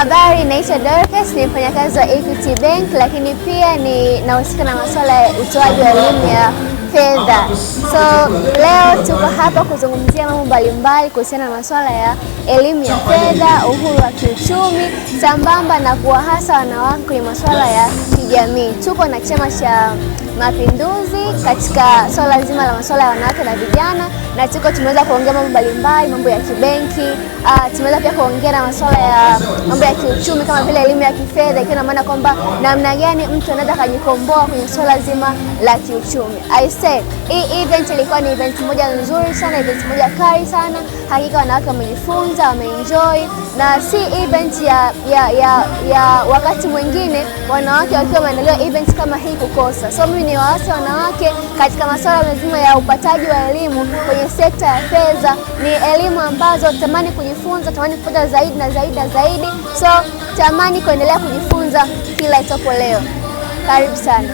Habari, naitwa Dorcas, ni mfanyakazi wa Equity Bank, lakini pia nahusika na masuala ya utoaji wa elimu ya fedha. So leo tuko hapa kuzungumzia mambo mbalimbali kuhusiana na masuala ya elimu ya fedha, uhuru wa kiuchumi, sambamba na kuwahasa wanawake kwenye masuala ya kijamii. Tuko na Chama cha Mapinduzi katika swala zima la masuala ya wanawake na vijana, na tumeweza kuongea mambo mbalimbali, mambo ya kibenki, tumeweza pia kuongea na masuala ya mambo ya kiuchumi kama vile elimu ya kifedha, ikiwa na maana kwamba namna gani mtu anaweza kujikomboa kwenye swala zima la kiuchumi. I say hii event ilikuwa ni event moja nzuri sana, event moja kali sana. Hakika wanawake wamejifunza, wameenjoy, na si event ya wakati mwingine wanawake wakiwa wameandaliwa event kama hii kukosa. So mimi ni waasa wanawake katika masuala mazima ya upataji wa elimu kwenye sekta ya fedha. Ni elimu ambazo tamani kujifunza, tamani kupata zaidi na zaidi na zaidi. So tamani kuendelea kujifunza kila itoko leo. Karibu sana.